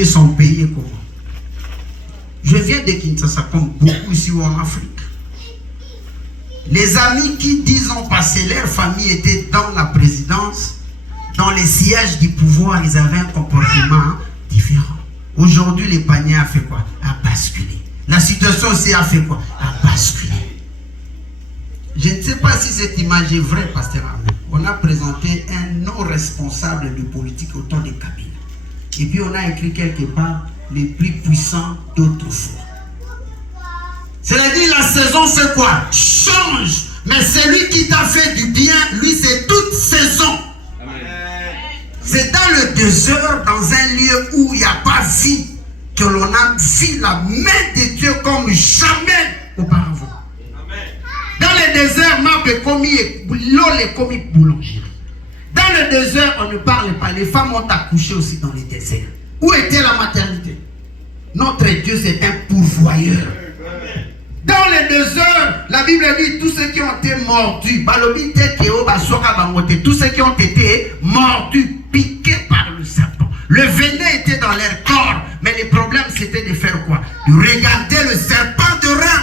que son pays est comment? Je viens de Kinshasa, comme beaucoup ici en Afrique. Les amis qui 10 ans passés, leur famille était dans la présidence, dans les sièges du pouvoir, ils avaient un comportement différent. Aujourd'hui, le panier a fait quoi? A basculé. La situation aussi a fait quoi? A basculé. Je ne sais pas si cette image est vraie, pasteur Ahmed. On a présenté un non-responsable de politique au temps de Kabila. Et puis on a écrit quelque part les plus puissants d'autrefois. C'est-à-dire la saison fait quoi? Change. Mais celui qui t'a fait du bien, lui c'est toute saison. C'est dans le désert, dans un lieu où il n'y a pas vie, que l'on a vu la main de Dieu comme jamais auparavant. Dans le désert, l'eau est commis boulangerie. Dans le désert, on ne parle pas. Les femmes ont accouché aussi dans le désert. Où était la maternité? Notre Dieu, c'est un pourvoyeur. Dans le désert, la Bible dit tous ceux qui ont été mordus, tous ceux qui ont été mordus, piqués par le serpent. Le venin était dans leur corps, mais le problème c'était de faire quoi? De regarder le serpent de rein.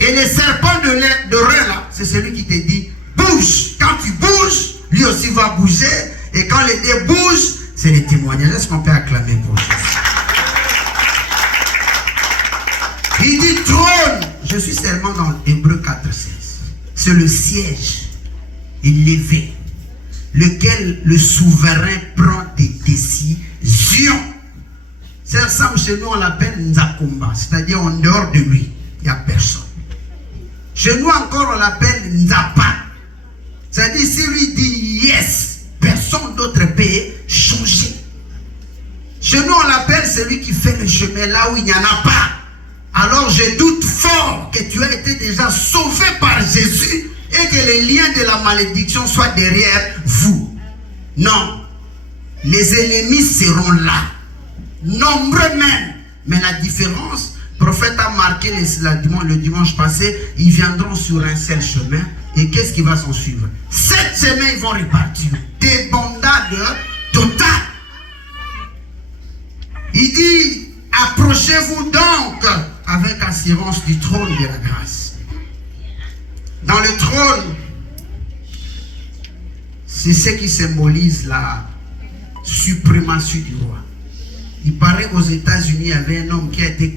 Et le serpent de rein là, c'est celui qui te dit bouge. Quand tu bouges, lui aussi va bouger. Et quand les deux bougent, c'est le témoignage. Est-ce qu'on peut acclamer pour Jésus? Il dit trône. Je suis seulement dans Hébreux 4:16. C'est le siège élevé, lequel le souverain prend des décisions. C'est ensemble chez nous, on l'appelle Nzakomba, c'est-à-dire en dehors de lui, il n'y a personne. Chez nous encore, on l'appelle Nzapa. C'est-à-dire, si lui dit yes, personne d'autre peut changer. Chez nous, on l'appelle celui qui fait le chemin là où il n'y en a pas. Alors, je doute fort que tu as été déjà sauvé par Jésus et que les liens de la malédiction soient derrière vous. Non. Les ennemis seront là. Nombreux même. Mais la différence, le prophète a marqué le dimanche passé, ils viendront sur un seul chemin. Et qu'est-ce qui va s'en suivre? 7 chemins, ils vont repartir. Des bandades totales. Il dit, approchez-vous donc avec assurance du trône de la grâce. Dans le trône, c'est ce qui symbolise la suprématie du roi. Il paraît qu'aux États-Unis, il y avait un homme qui a été